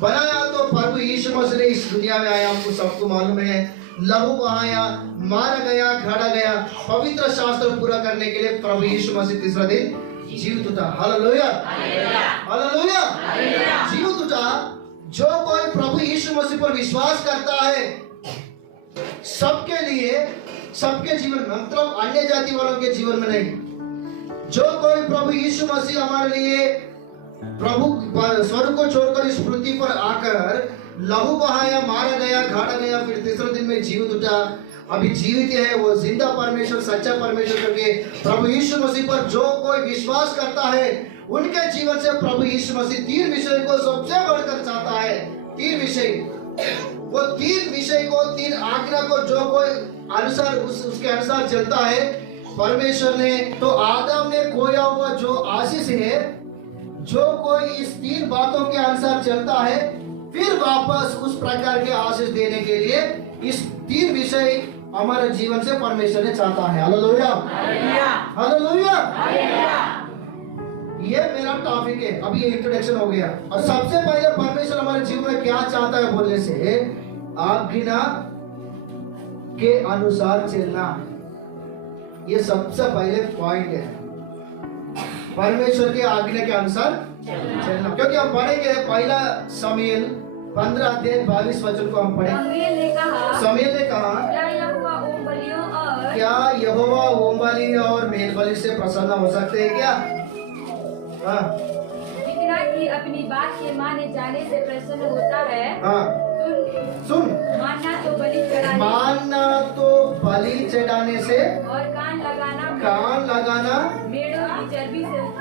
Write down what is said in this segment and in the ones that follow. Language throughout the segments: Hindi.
बनाया तो प्रभु यीशु मसीह ने इस दुनिया में आया, हमको सबको मालूम है। लहू बहाया, मारा गया, गाड़ा गया, पवित्र शास्त्र पूरा करने के लिए प्रभु यीशु मसीह तीसरा दिन जीवित उठा। हालेलुया, हालेलुया, जीवित उठा। जो कोई प्रभु यीशु मसीह पर विश्वास करता है, सबके लिए, सबके जीवन में, मतलब अन्य जाति वालों के जीवन में नहीं। जो कोई प्रभु यीशु मसीह हमारे लिए प्रभु स्वर्ग को छोड़कर इस पृथ्वी पर आकर लहू बहाया, मारा गया, गाड़ा गया, फिर तीसरे दिन में जीवित उठा, अभी जीवित है, वो जिंदा परमेश्वर, सच्चा परमेश्वर करके प्रभु यीशु मसीह पर जो कोई विश्वास करता है, उनके जीवन से प्रभु यीशु मसीह 3 विषय को सबसे बढ़कर चाहता है। 3 विषय, वो 3 विषय को, 3 आज्ञा को जो कोई अनुसार उसके अनुसार चलता है, परमेश्वर ने तो आदम ने खोया हुआ जो आशीष है, जो कोई इस 3 बातों के अनुसार चलता है, फिर वापस उस प्रकार के आशीष देने के लिए इस 3 विषय हमारे जीवन से परमेश्वर ने चाहता है। Hallelujah, hallelujah. ये मेरा टॉपिक है, अभी ये इंट्रोडक्शन हो गया। और सबसे पहले परमेश्वर हमारे जीवन में क्या चाहता है बोलने से, आज्ञा के अनुसार चलना, ये सबसे पहले पॉइंट है। परमेश्वर के आज्ञा के अनुसार चलना, क्योंकि हम पढ़ेंगे पहला शमूएल 15 अध्याय 22 वचन को हम पढ़ें। शमूएल ने कहा, क्या यहोवा होम बलि और मेल बलि से प्रसन्न हो सकते हैं क्या? जितना कि अपनी बात के माने जाने से प्रसन्न होता है। सुन, मानना तो बलि चढ़ाने से और कान लगाना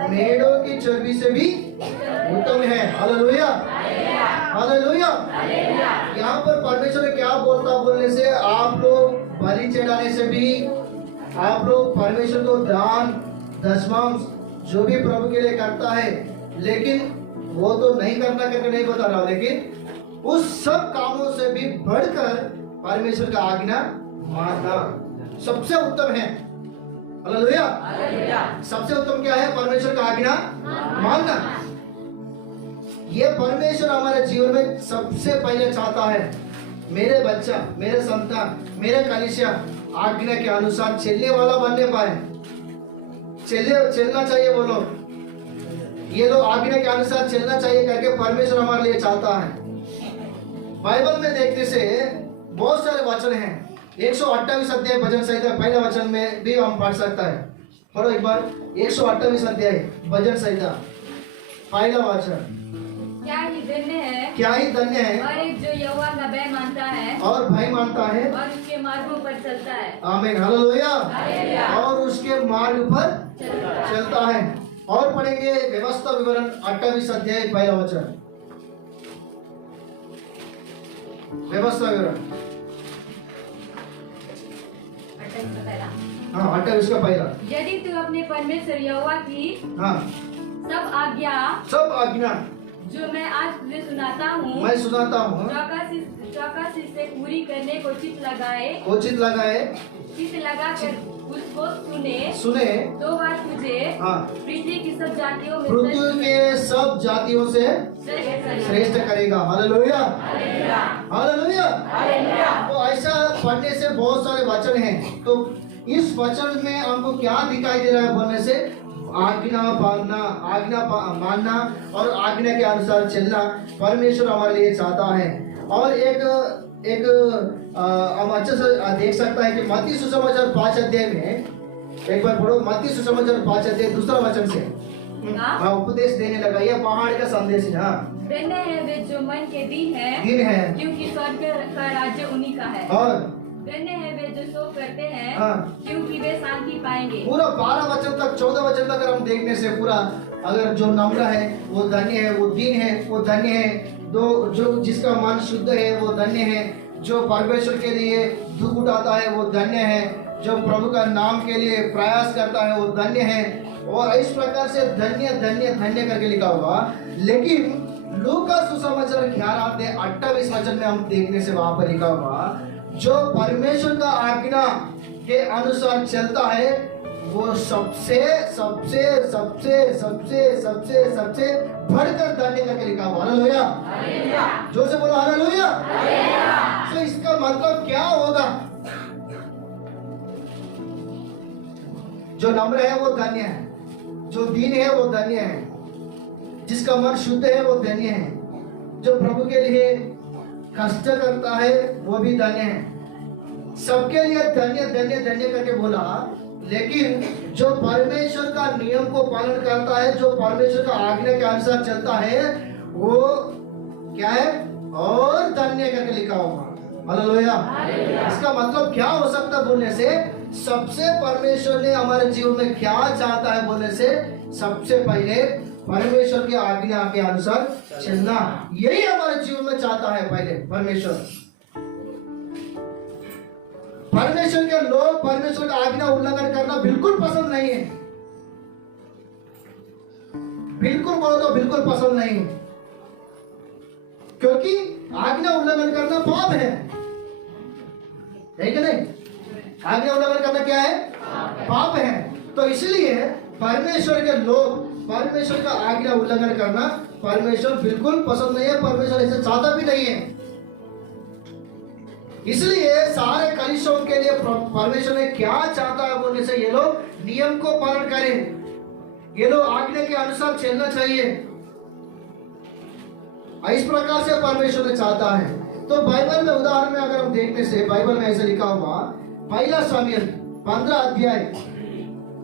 मेढ़ों की चर्बी से भी उत्तम है। Hallelujah, hallelujah. यहाँ पर परमेश्वर ने क्या बोलने से, आप लोग बलि चढ़ाने से भी, आप लोग परमेश्वर को दान दशमांश जो भी प्रभु के लिए करता है, लेकिन वो तो नहीं करना करके नहीं बता रहा, लेकिन उस सब कामों से भी बढ़कर परमेश्वर का आज्ञा मानना सबसे उत्तम है। हालेलुया, सबसे उत्तम क्या है? परमेश्वर का आज्ञा मानना। ये परमेश्वर हमारे जीवन में सबसे पहले चाहता है। मेरे बच्चा, मेरे संतान, मेरे कलीसिया आज्ञा के अनुसार चलने वाला बनने पाए, चलना चाहिए। बोलो, ये लोग आज्ञा के अनुसार चलना चाहिए करके परमेश्वर हमारे लिए चाहता है। बाइबल में देखने से बहुत सारे वचन हैं। 128 अध्याय भजन संहिता पहले वचन में भी हम पढ़ सकता है। पढ़ो एक बार, 128 अध्याय भजन संहिता पहला वचन। क्या ही धन्य है, क्या ही धन्य है, और एक जो यहोवा का भय मानता है, और भय मानता है, और उसके मार्गों पर चलता है। आमीन, हालेलुया। और उसके मार्ग पर चलता है। और पढ़ेंगे व्यवस्था विवरण 28 अध्याय पहला वचन। व्यवस्था विवरण 28 का पहला। यदि तू अपने परमेश्वर यहोवा की सब आज्ञा जो मैं आज तुझे सुनाता हूँ चौकसी से पूरी करने को चित लगाए, चित लगाकर उसको सुने तो बात तुझे पृथ्वी की सब जातियों से श्रेष्ठ करेगा। Hallelujah, hallelujah. तो ऐसा पढ़ने से बहुत सारे वचन हैं। तो इस वचन में हमको क्या दिखाई दे रहा है बोलने से, आज्ञा मानना और आज्ञा के अनुसार चलना परमेश्वर हमारे लिए चाहता है। और एक हम अच्छे से देख सकता है कि मत्ती सुसमाचार 5 अध्याय में, एक बार पढ़ो मत्ती सुसमाचार 5 अध्याय दूसरा वचन से। उपदेश देने लगा, यह पहाड़ का संदेश है। धन्य है वे जो मन के दीन है, क्योंकि स्वर्ग का राज्य उन्हीं का है। और धन्य है वे जो शोक करते हैं, क्योंकि वे शांति पाएंगे। पूरा 12 वचन तक, 14 वचन तक अगर हम देखने से पूरा, अगर जो नम्र है वो धन्य है, वो दीन है वो धन्य है, जो जिसका मन शुद्ध है वो धन्य है, जो परमेश्वर के लिए दुख उठाता है वो धन्य है, जो प्रभु का नाम के लिए प्रयास करता है वो धन्य है। और इस प्रकार से धन्य धन्य धन्य करके लिखा होगा। लेकिन लूका सुसमाचार 11 अध्याय 28 वचन में हम देखने से वहां पर लिखा होगा, जो परमेश्वर का आज्ञा के अनुसार चलता है वो सबसे सबसे सबसे सबसे सबसे सबसे बढ़कर धन्य करके लिखा हुआ। हालेलुया, जो से बोलो हालेलुया। तो इसका मतलब क्या होगा? जो नम्र है वो धन्य है, जो दीन है वो धन्य है, जिसका मन शुद्ध है वो धन्य है, जो प्रभु के लिए कष्ट करता है वो भी धन्य है। सबके लिए धन्य धन्य धन्य करके बोला, लेकिन जो परमेश्वर का नियम को पालन करता है, जो परमेश्वर का आज्ञा के अनुसार चलता है, वो क्या है? और धन्य करके लिखा होगा। हालेलुया। इसका मतलब क्या हो सकता बोलने से, सबसे परमेश्वर ने हमारे जीवन में क्या चाहता है बोलने से, सबसे पहले परमेश्वर की आज्ञा के अनुसार चलना, यही हमारे जीवन में चाहता है। पहले परमेश्वर के लोग परमेश्वर का आज्ञा उल्लंघन करना बिल्कुल पसंद नहीं है। बिल्कुल बोलो तो बिल्कुल पसंद नहीं है, क्योंकि आज्ञा उल्लंघन करना पाप है कि नहीं? आज्ञा उल्लंघन करना क्या है? पाप है। तो इसलिए परमेश्वर के लोग परमेश्वर का आज्ञा उल्लंघन करना परमेश्वर बिल्कुल पसंद नहीं है, परमेश्वर इसे चाहता भी नहीं है। इसलिए सारे कलीसियों के लिए परमेश्वर ने क्या चाहता है बोलने से, ये लोग नियम को पालन करें, ये लोग आज्ञा के अनुसार चलना चाहिए। इस प्रकार से परमेश्वर ने चाहता है। तो बाइबल में उदाहरण में अगर हम देखने से, बाइबल में ऐसे लिखा हुआ, पहला शमूएल 15 अध्याय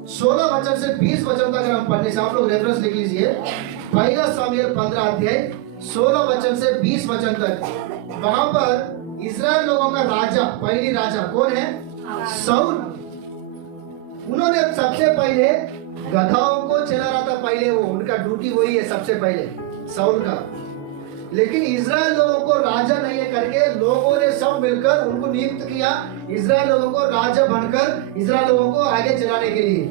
16 वचन से 20 वचन तक हम पढ़ने से, आप लोग रेफरेंस लिख लीजिए। पहला शमूएल 15 अध्याय 16 वचन से 20 वचन तक। वहां पर इस्राएल लोगों का राजा, पहली राजा कौन है? शाऊल। उन्होंने सबसे पहले गधाओं को चला रहा था, पहले वो उनका ड्यूटी वही है सबसे पहले शाऊल का। लेकिन इस्राएल लोगों को राजा नहीं है करके लोगों ने सब मिलकर उनको नियुक्त किया, इस्राएल लोगों को राजा बनकर इस्राएल लोगों को आगे चलाने के लिए।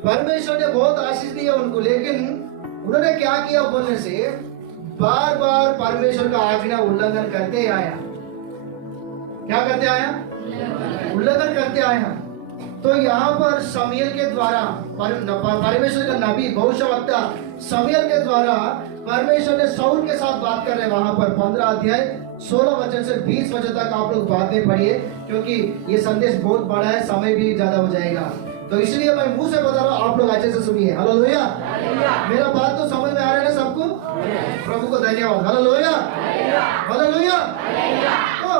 परमेश्वर ने बहुत आशीष दिया उनको, लेकिन उन्होंने क्या किया बोलने से, बार बार परमेश्वर का आज्ञा उल्लंघन करते आया। क्या करते आया? उल्लंघन करते आया। तो यहाँ पर शमूएल के द्वारा परमेश्वर का नबी भविष्यवक्ता शमूएल के द्वारा परमेश्वर ने शाऊल के साथ बात कर रहे। वहां पर 15 अध्याय 16 वचन से 20 वचन तक आप लोग बातें पढ़िए, क्योंकि ये संदेश बहुत बड़ा है, समय भी ज्यादा हो जाएगा। तो इसलिए मैं मुंह से बता रहा हूँ, आप लोग अच्छे से सुनिए। हालेलुया। मेरा बात तो समझ में आ रहा है ना सबको? प्रभु को धन्यवाद। Hallelujah, hallelujah. तो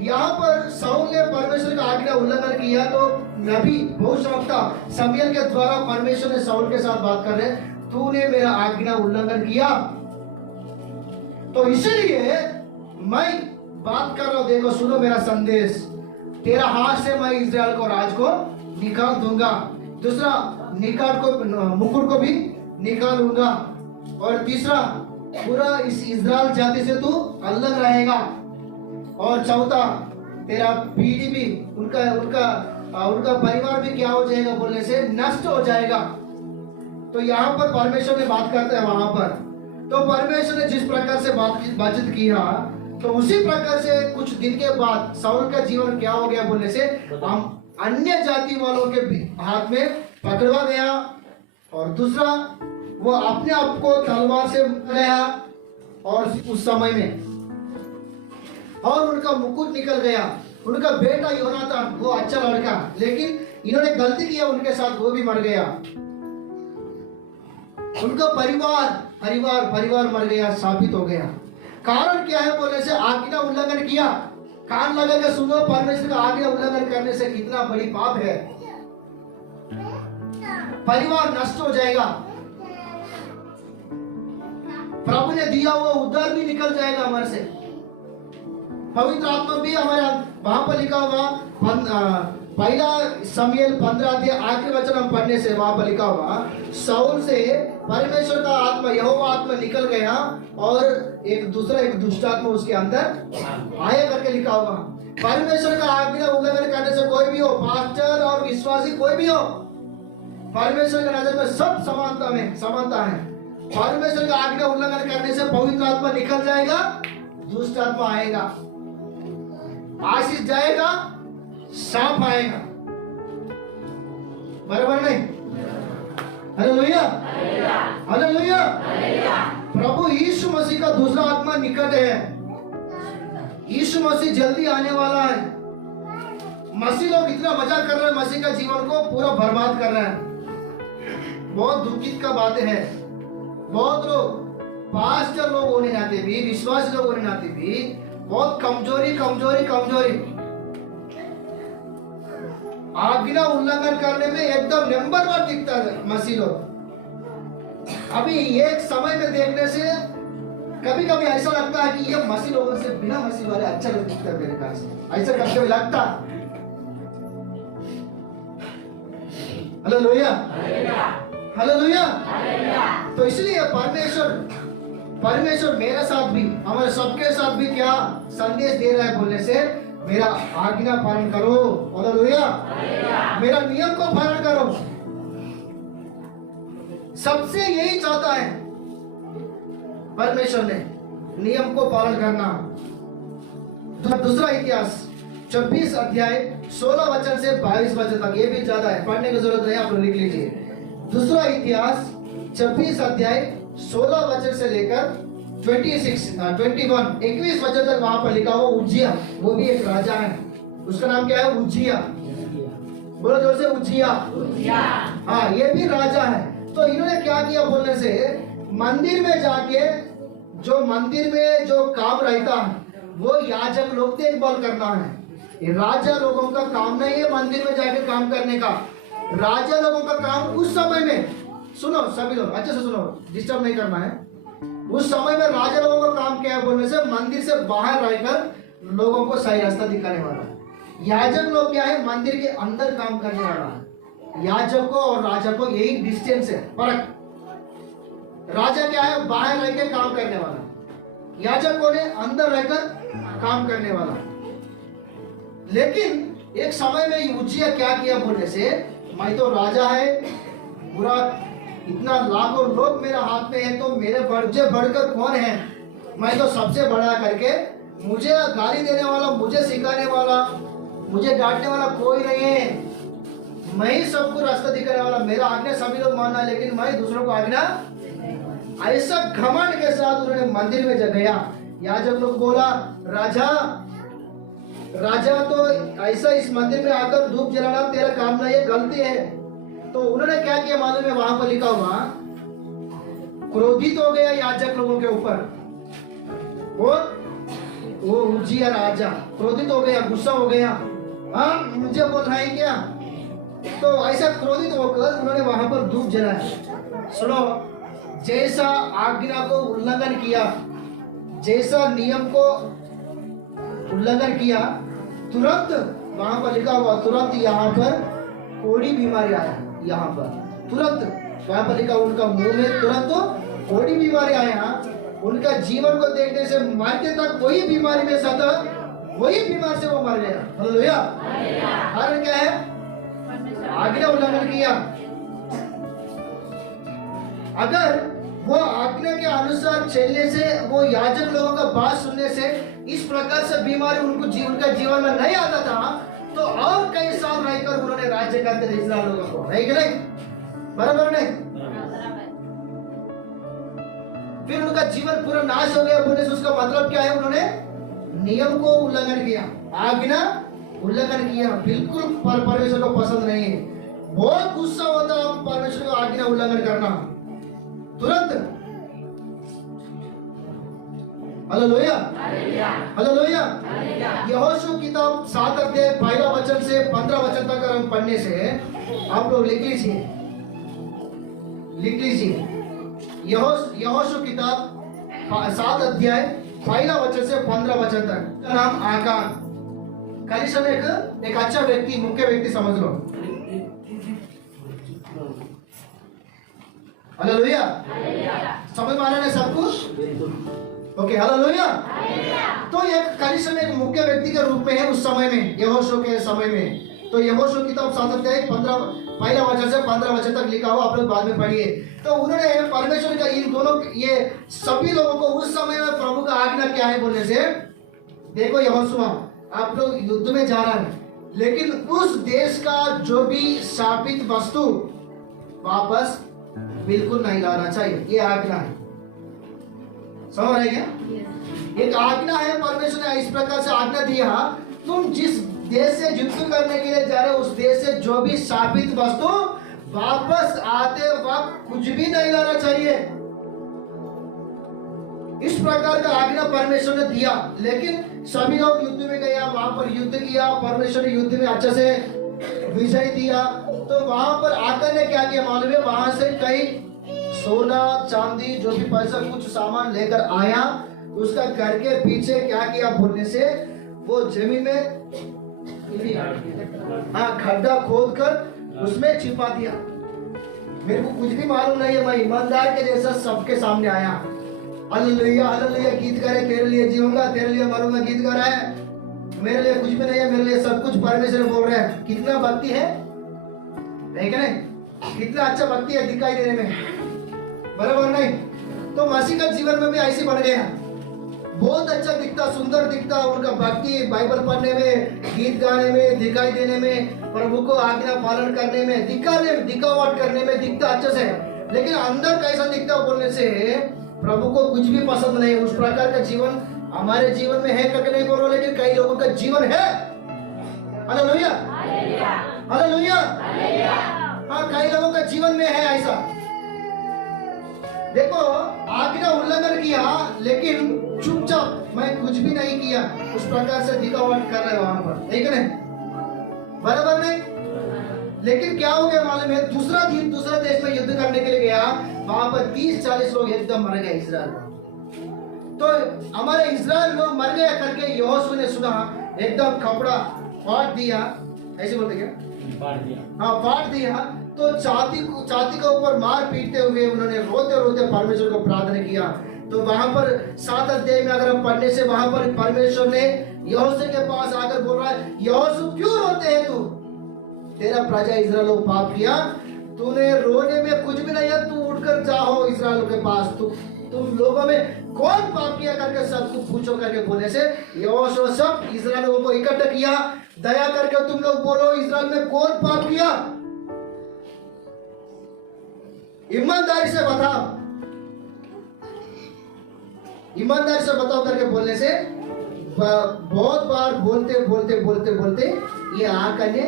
यहाँ पर शाऊल ने परमेश्वर का आज्ञा उल्लंघन किया, तो नबी भविष्यवक्ता शमूएल के द्वारा परमेश्वर ने शाऊल के साथ बात कर रहे, तूने मेरा आज्ञा उल्लंघन किया, तो इसलिए मैं बात कर रहा हूं। देखो, सुनो मेरा संदेश। तेरा हाथ से मैं इस्राएल को राज को निकाल दूंगा, दूसरा निकाल को मुकुट को भी निकालूंगा, और तीसरा पूरा इस इस्राएल जाति से तू अलग रहेगा, और चौथा तेरा पीढ़ी भी उनका परिवार भी क्या हो जाएगा बोलने से, नष्ट हो जाएगा। तो यहाँ पर परमेश्वर ने बात करते हैं वहां पर। तो परमेश्वर ने जिस प्रकार से बातचीत किया, तो उसी प्रकार से कुछ दिन के बाद शाऊल का जीवन क्या हो गया बोलने से, हम अन्य जाति वालों के हाथ में पकड़वा गया, और दूसरा वो अपने आप को तलवार से गया, और उस समय में और उनका मुकुट निकल गया। उनका बेटा योनातान वो अच्छा लड़का, लेकिन इन्होंने गलती किया उनके साथ, वो भी मर गया। उनका परिवार मर गया, शापित हो गया। कारण क्या है बोलने से, आज्ञा उल्लंघन किया। कान लगा के सुनो, परमेश्वर का आज्ञा उल्लंघन करने से कितना बड़ी पाप है। परिवार नष्ट हो जाएगा, प्रभु ने दिया हुआ उद्धार भी निकल जाएगा हमारे से। पवित्र आत्मा भी हमारे वहां पर लिखा हुआ, पहला शमूएल 15 अध्याय आखिरी वचन हम पढ़ने से वहां पर लिखा हुआ, शाऊल से परमेश्वर का आत्मा, यहोवा आत्मा निकल गया, और एक दुष्ट आत्मा उसके अंदर आया करके लिखा हुआ। परमेश्वर का आज्ञा उल्लंघन करने से कोई भी हो, पास्टर और विश्वासी कोई भी हो, परमेश्वर की नजर में सब समानता है। परमेश्वर का आज्ञा उल्लंघन करने से पवित्र आत्मा निकल जाएगा, दुष्ट आत्मा आएगा, आशीष जाएगा, सांप आएगा। बराबर नहीं? Hallelujah, hallelujah. प्रभु यीशु मसीह का दूसरा आत्मा निकट है। यीशु मसीह जल्दी आने वाला है। मसीह लोग इतना मजाक कर रहे हैं, मसीह का जीवन को पूरा बर्बाद कर रहे हैं। बहुत दुखित का बात है। बहुत लोग, पास्टर लोग होने नाते भी, विश्वासी लोग होने नाते भी बहुत कमजोरी कमजोरी कमजोरी, आज्ञा उल्लंघन करने में एकदम नंबर 1 दिखता है मसीह लोग। अभी एक समय में देखने से कभी कभी ऐसा लगता है कि ये मसीह लोगों से बिना मसीह वाले अच्छा दिखता है मेरे ख्याल से, ऐसा कभी कभी लगता। Hallelujah, hallelujah. तो इसलिए परमेश्वर मेरे साथ भी, हमारे सबके साथ भी क्या संदेश दे रहा है बोलने से, मेरा आज्ञा पालन करो। हालेलुया, मेरा नियम को पालन करो। सबसे यही चाहता है परमेश्वर ने, नियम को पालन करना। दूसरा इतिहास 26 अध्याय 16 वचन से 22 वचन तक, ये भी ज्यादा है, पढ़ने की जरूरत नहीं, आप लोग लिख लीजिए। दूसरा इतिहास 26 अध्याय 16 वचन से लेकर 21 वचन तक वहां पर लिखा हुआ उज्जिया, वो भी एक राजा है, उसका नाम क्या है? उज्जिया। बोलो जोर से, उज्जिया। हाँ, ये भी राजा है। तो इन्होंने क्या किया बोलने से, मंदिर में जाके मंदिर में जो काम रहता है वो याजक लोग देखभाल करना है। ये राजा लोगों का काम नहीं है मंदिर में जाके काम करने का। राजा लोगों का काम उस समय में, सुनो सभी लोग अच्छे से सुनो, डिस्टर्ब नहीं करना है। उस समय में राजा लोगों का काम क्या है बोलने से, मंदिर से बाहर रहकर लोगों को सही रास्ता दिखाने वाला है। याजक लोग क्या है? मंदिर के अंदर काम करने वाला है। याजक को और राजा को यही डिस्टेंस है, फर्क। राजा क्या है? बाहर रहकर काम करने वाला, याजक को ने अंदर रहकर काम करने वाला। लेकिन एक समय में उज्जिया क्या किया बोलने से, मैं तो राजा है, पूरा इतना लाखों लोग मेरे हाथ में है, तो मेरे बढ़कर कौन है? मैं तो सबसे बड़ा करके, मुझे गाली देने वाला, मुझे सिखाने वाला, मुझे डांटने वाला कोई नहीं है। मैं ही सबको रास्ता दिखाने वाला, मेरा आज्ञा सभी लोग मानना, लेकिन मैं दूसरों को आज्ञा। ऐसा घमंड के साथ उन्होंने मंदिर में गया। याजक लोग बोला, राजा तो ऐसा इस मंदिर में आकर धूप जलाना तेरा काम नहीं है, गलती है। तो उन्होंने क्या किया मालूम है? वहां पर लिखा हुआ, क्रोधित हो गया याजक लोगों के ऊपर। वो उज्जिया राजा क्रोधित हो गया, गुस्सा हो गया। हाँ, मुझे बोल रहा है क्या? तो ऐसा क्रोधित होकर उन्होंने वहां पर धूप जलाया। सुनो, जैसा आज्ञा को उल्लंघन किया, जैसा नियम को उल्लंघन किया, तुरंत वहां पर लिखा हुआ, तुरंत यहाँ पर कोड़ी बीमारी आया। यहाँ पर तुरंत वहां पर लिखा, उनका मुंह में तुरंत कोड़ी बीमारी आया। उनका जीवन को देखने से मरते तक वही बीमारी में सदा, वही बीमार से वो मर गया। हालेलुया। कारण क्या है? आज्ञा उल्लंघन किया। अगर वो आज्ञा के अनुसार चलने से, वो याजक लोगों का बात सुनने से इस प्रकार से बीमारी उनका जीवन में नहीं आता था, तो और कई साल रहकर उन्होंने राज्य करते थे इस्राएल लोगों को, नहीं कि नहीं? बराबर नहीं? फिर उनका जीवन पूरा नाश हो गया बोलने से उसका मतलब क्या है? उन्होंने नियम को उल्लंघन किया, आज्ञा उल्लंघन किया। बिल्कुल परमेश्वर को पसंद नहीं है। बहुत गुस्सा होता है परमेश्वर को आज्ञा उल्लंघन करना तुरंत। Hallelujah, hallelujah. यहोशू किताब 7 अध्याय 1 वचन से 15 वचन तक हम पढ़ने से, आप लोग लिख लीजिए। यहोशू किताब 7 अध्याय 1 वचन से 15 वचन तक। नाम आकान, कलिशम एक अच्छा व्यक्ति, मुख्य व्यक्ति समझ लो। हालेलुया, समझ में आ रहा है सब कुछ? Okay, hallelujah. तो एक कलिशम एक मुख्य व्यक्ति के रूप में है उस समय में, यहोशू के समय में। तो यहोशू किताब 7 अध्याय 1 वचन से 15 वचन तक लिखा हुआ, आप लोग बाद में पढ़िए। तो उन्होंने परमेश्वर का इन दोनों, ये सभी लोगों को उस समय में प्रभु का आज्ञा क्या है बोलने से, देखो यहोशू आप लोग युद्ध में जा रहा है, लेकिन उस देश का जो भी शापित वस्तु वापस बिल्कुल नहीं लाना चाहिए। ये आज्ञा है, समझ रहे क्या? एक आज्ञा है, परमेश्वर ने इस प्रकार से आज्ञा दिया, तुम जिस देश से युद्ध करने के लिए जा रहे हो उस देश से जो भी शापित वस्तु वापस आते वक्त कुछ भी नहीं लाना चाहिए। इस प्रकार का आज्ञा परमेश्वर ने दिया। लेकिन सभी लोग युद्ध में गया, वहां पर युद्ध किया, परमेश्वर ने युद्ध में अच्छे से विजय दिया। तो वहां पर आकर ने क्या किया मालूम है? वहां से कई सोना चांदी जो भी पैसा कुछ सामान लेकर आया, उसका घर के पीछे क्या किया बोलने से वो जमीन में खड्डा खोद कर उसमें छिपा दिया। मेरे को कुछ भी मालूम नहीं है, मैं ईमानदार के जैसा सबके सामने आया, हालेलुया हालेलुया गीत गा रहे, तेरे लिए जीऊंगा तेरे लिए मरूंगा गीत गा रहा है, मेरे लिए कुछ भी नहीं है, मेरे लिए सब कुछ परमेश्वर बोल रहे हैं। कितना भक्ति है, नहीं क्या नहीं? कितना अच्छा भक्ति है दिखाई देने में, बराबर नहीं? तो मसीह का जीवन में भी ऐसे बन गया, बहुत अच्छा दिखता, सुंदर दिखता उनका भक्ति, बाइबल पढ़ने में, गीत गाने में, दिखाई देने में, प्रभु को आज्ञा पालन करने में, दिखावट करने में दिखता अच्छे से, लेकिन अंदर कैसा दिखता बोलने से प्रभु को कुछ भी पसंद नहीं। उस प्रकार का जीवन हमारे जीवन में है करके नहीं बोल रहा, लेकिन कई लोगों का जीवन है। Hallelujah hallelujah. हाँ, कई लोगों का जीवन में है ऐसा। देखो, आज्ञा उल्लंघन किया लेकिन चुपचाप, मैं कुछ भी नहीं किया, उस प्रकार से दिखावट कर रहे हो वहां पर, ठीक है? बराबर नहीं? लेकिन क्या हो गया मालूम है? दूसरा दिन दूसरा देश में युद्ध करने के लिए गया, वहां पर 30-40 लोग एकदम मर गए इस्राएल। तो हमारे इस्राएल लोग मर गया करके यहोशू ने सुना, एकदम कपड़ा फाड़ दिया, ऐसे बोलते क्या? हाँ, फाड़ दिया। तो छाती के ऊपर मार पीटते हुए उन्होंने रोते रोते परमेश्वर को प्रार्थना किया। तो वहां पर 7 अध्याय में अगर हम पढ़ने से वहां पर परमेश्वर ने यहोशू के पास आकर बोल रहा है, यहोशू क्यों रोते हैं तू? तेरा प्रजा इस्राएल लोग पाप किया, तूने रोने में कुछ भी नहीं है, तू उठकर जाओ इस्राएल के पास, तुम लोगों में कौन पाप किया करके सबको पूछो करके बोलने से यहोशू सब इस्राएल लोगों को इकट्ठा किया, दया करके तुम लोग बोलो इस्राएल में कौन पाप किया, ईमानदारी से बताओ, ईमानदारी से बताओ करके बोलने से बहुत बार बोलते ये आकर ने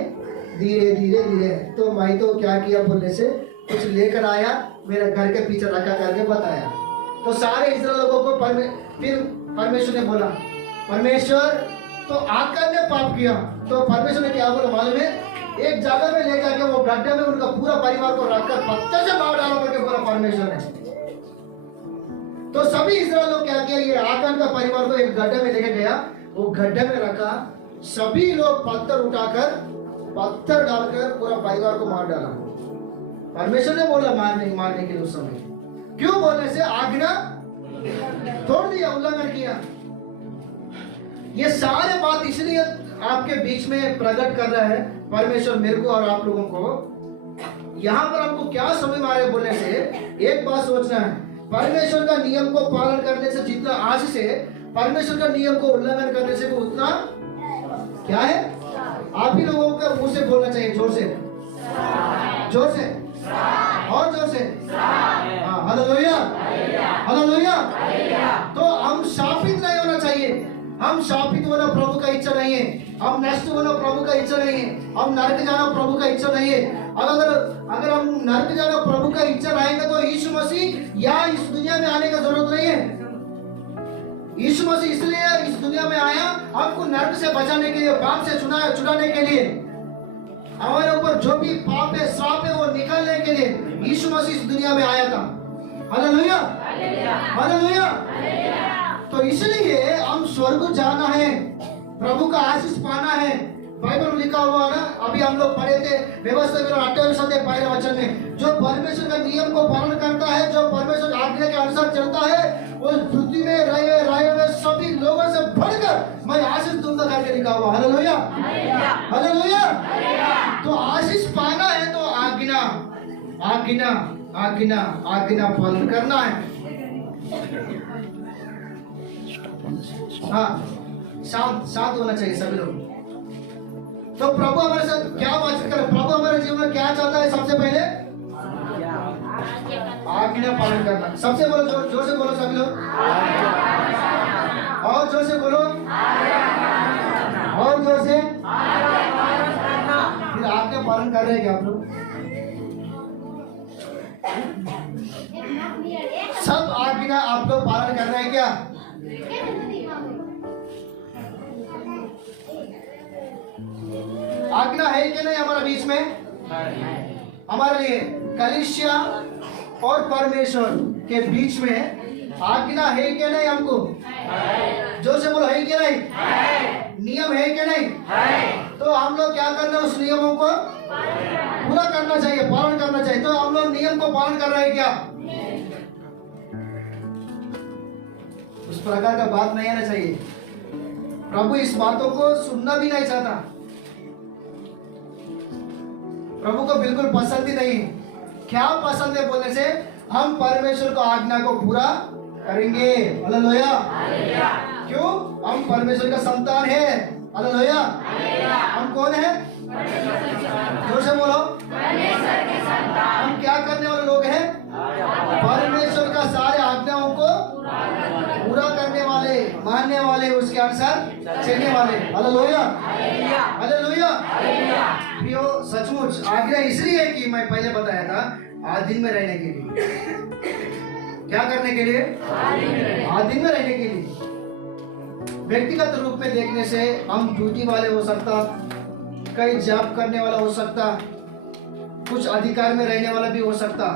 धीरे तो मैं तो क्या किया बोलने से कुछ लेकर आया, मेरे घर के पीछे रखा करके बताया। तो सारे इस्राएल लोगों को फिर परमेश्वर ने बोला, परमेश्वर तो आकर ने पाप किया। तो परमेश्वर ने क्या बोला मालूम है? एक जगह में ले जाके वो गड्ढे में उनका पूरा परिवार को रखकर पत्थर से मार डालो करके बोला परमेश्वर ने। तो सभी इस्राएल लोग क्या किया, ये आकान का परिवार को एक गड्ढे में लेके गया, वो गड्ढे में रखा, सभी लोग पत्थर डालकर पूरा परिवार को मार डाला। परमेश्वर ने बोला मारने के लिए उस समय, क्यों बोलने से आज्ञा तोड़ दिया, उल्लंघन किया। ये सारे बात इसलिए आपके बीच में प्रकट कर रहा है परमेश्वर मेरे को और आप लोगों को। यहाँ पर हमको क्या समझ में आ रहा है बोलने से एक बात सोचना है, परमेश्वर का नियम को पालन करने से जितना आशीष है, परमेश्वर का नियम को उल्लंघन करने से भी उतना क्या है? आप ही लोगों का मुंह से बोलना चाहिए, जोर से और जोर से, हालेलुया हालेलुया। तो हम शापित नहीं होना चाहिए, हम शापित होना प्रभु का इच्छा नहीं है, हम नष्ट होना प्रभु का इच्छा नहीं है, हम नरक जाना प्रभु का इच्छा नहीं है। अगर हम नरक जाना प्रभु का इच्छा रहेगा तो यीशु मसीह या इस दुनिया में आने का जरूरत नहीं है। यीशु मसीह इसलिए इस दुनिया में आया आपको नरक से बचाने के लिए, पाप से छुड़ाने के लिए, हमारे ऊपर जो भी पाप है श्राप है वो निकालने के लिए यीशु मसीह इस दुनिया में आया था। Hallelujah hallelujah. तो इसलिए हम स्वर्ग जाना है, प्रभु का आशीष पाना है। बाइबल में लिखा हुआ ना, अभी हम लोग पढ़े थे व्यवस्था 28 अध्याय 1 वचन में, जो परमेश्वर का नियम को पालन करता है, जो परमेश्वर आज्ञा के अनुसार चलता है, वो पृथ्वी में रहे हुए सभी लोगों से बढ़कर मैं आशीष दूंगा करके लिखा हुआ। Hallelujah hallelujah. तो आशीष पाना है तो आज्ञा पालन करना है। हाँ, शांत होना चाहिए सभी लोग। तो प्रभु हमारे साथ क्या बातचीत करे? प्रभु हमारे जीवन में क्या चाहता है? सबसे पहले आज्ञा पालन करना। सबसे बोलो, जोर से बोलो सभी लोग, और जोर से बोलो, और जोर से। फिर आज्ञा पालन कर रहे हैं क्या आप लोग? सब आज्ञा आप लोग पालन कर रहे हैं क्या? आज्ञा है कि नहीं हमारे बीच में? हमारे लिए कलीसिया और परमेश्वर के बीच में आज्ञा है कि नहीं? हमको जोर से बोलो, है कि नहीं? नियम है कि नहीं? तो हम लोग क्या करना है? उस नियमों को पूरा करना चाहिए, पालन करना चाहिए। तो हम लोग नियम को पालन कर रहे हैं क्या? उस प्रकार का बात नहीं आना चाहिए। प्रभु इस बातों को सुनना भी नहीं चाहता। प्रभु को बिल्कुल पसंद ही नहीं। क्या पसंद है बोलने से? हम परमेश्वर को आज्ञा को पूरा करेंगे। हालेलुया। क्यों? हम परमेश्वर का संतान है। हालेलुया। हम कौन है? जोर से बोलो, हम क्या करने वाले लोग हैं? परमेश्वर का सारे आज्ञाओं को पूरा करने वाले, मानने वाले, उसके अनुसार चलने वाले। Hallelujah, hallelujah. प्रियो, सचमुच आज्ञा इसलिए कि मैं पहले बताया था, आधीन में रहने के लिए। क्या करने के लिए? आधीन में रहने के लिए। व्यक्तिगत रूप में देखने से हम ड्यूटी वाले हो सकता, कई जॉब करने वाला हो सकता, कुछ अधिकार में रहने वाला भी हो सकता,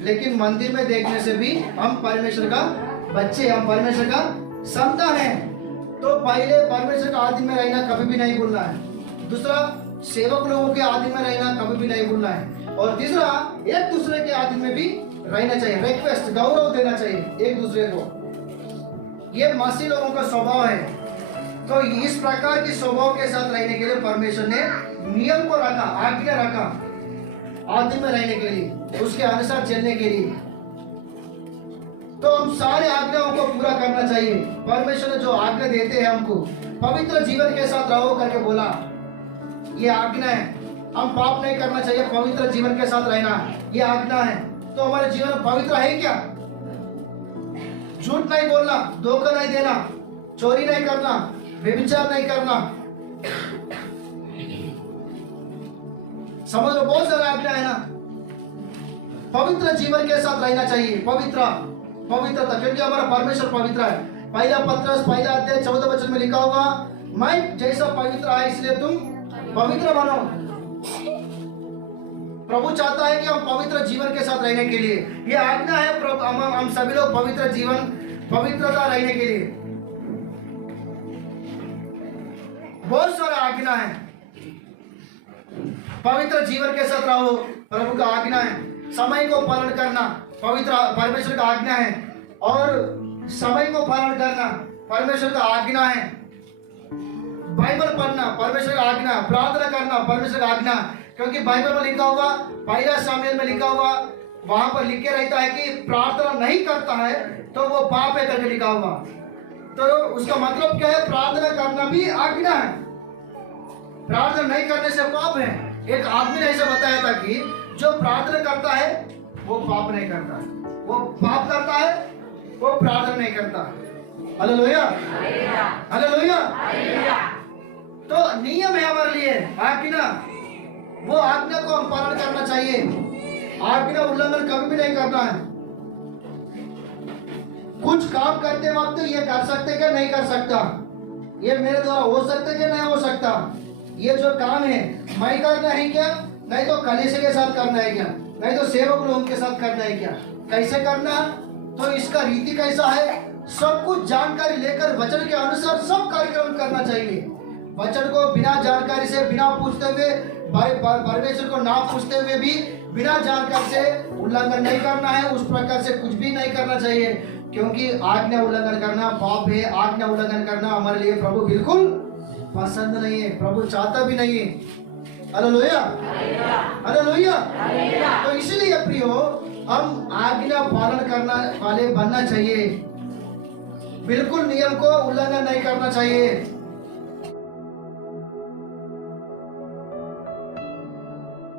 लेकिन मंदिर में देखने से भी हम परमेश्वर का बच्चे, हम परमेश्वर का संतान है। तो पहले परमेश्वर का आधीन में रहना कभी भी नहीं भूलना है। दूसरा, सेवक लोगों के आधीन में रहना कभी भी नहीं भूलना है। और तीसरा, एक दूसरे के आधीन में भी रहना चाहिए। रिक्वेस्ट, गौरव देना चाहिए एक दूसरे को। ये मसीह लोगों का स्वभाव है। तो इस प्रकार की स्वभाव के साथ रहने के लिए परमेश्वर ने नियम को रखा, आज्ञा रखा, आधीन में रहने के लिए, उसके अनुसार चलने के लिए। तो हम सारे आज्ञाओं को पूरा करना चाहिए। परमेश्वर ने जो आज्ञा देते हैं हमको, पवित्र जीवन के साथ रहो करके बोला, ये आज्ञा है। हम पाप नहीं करना चाहिए, पवित्र जीवन के साथ रहना, ये आज्ञा है। तो हमारे जीवन पवित्र है क्या? झूठ नहीं बोलना, धोखा नहीं देना, चोरी नहीं करना, व्यभिचार नहीं करना, समझ लो, बहुत सारा आज्ञा है ना। पवित्र जीवन के साथ रहना चाहिए, पवित्रता, क्योंकि हमारा परमेश्वर पवित्र है। पहला पत्रस पहला अध्याय 14 वचन में लिखा होगा, मैं जैसा पवित्र है इसलिए तुम पवित्र बनो। प्रभु चाहता है कि हम पवित्र जीवन के साथ रहने के लिए, ये आज्ञा है। हम सभी लोग पवित्र जीवन, पवित्रता रहने के लिए बहुत सारा आज्ञा है। पवित्र जीवन के साथ रहो, प्रभु का आज्ञा है। समय को पालन करना पवित्र परमेश्वर का आज्ञा है, और समय को पालन करना परमेश्वर का आज्ञा है। बाइबल पढ़ना परमेश्वर का आज्ञा, प्रार्थना करना परमेश्वर का आज्ञा, क्योंकि बाइबल में लिखा हुआ, पहला सामुएल में लिखा हुआ, वहां पर लिखे रहता है कि प्रार्थना नहीं करता है तो वो पाप है करके लिखा हुआ। तो उसका मतलब क्या है? प्रार्थना करना भी आज्ञा है। प्रार्थना नहीं करने से पाप है। एक आदमी ने ऐसा बताया था कि जो प्रार्थना करता है वो पाप नहीं करता, वो पाप करता है, वो प्रार्थना नहीं करता। Hallelujah, hallelujah. तो नियम है हमारे लिए आज्ञा, वो आज्ञा को हम पालन करना चाहिए। आज्ञा उल्लंघन कभी भी नहीं करना है। कुछ काम करते वक्त ये कर सकते क्या? नहीं कर सकता। ये मेरे द्वारा हो सकता क्या? नहीं हो सकता। ये जो काम है मैं करना है क्या? नहीं तो कलीसिया के साथ करना है क्या? नहीं तो सेवक लोगों के साथ करना है क्या? कैसे करना? तो इसका रीति कैसा है? सब कुछ जानकारी लेकर वचन के अनुसार सब कार्यक्रम करना चाहिए। वचन को बिना जानकारी से, बिना पूछते हुए, परमेश्वर को ना पूछते हुए भी बिना जानकारी से उल्लंघन नहीं करना है। उस प्रकार से कुछ भी नहीं करना चाहिए, क्योंकि आज्ञा उल्लंघन करना पाप है। आज्ञा उल्लंघन करना हमारे लिए प्रभु बिल्कुल पसंद नहीं है, प्रभु चाहता भी नहीं है। Hallelujah, hallelujah. तो इसलिए प्रियो, हम आज्ञा पालन करना वाले बनना चाहिए। बिल्कुल नियम को उल्लंघन नहीं करना चाहिए।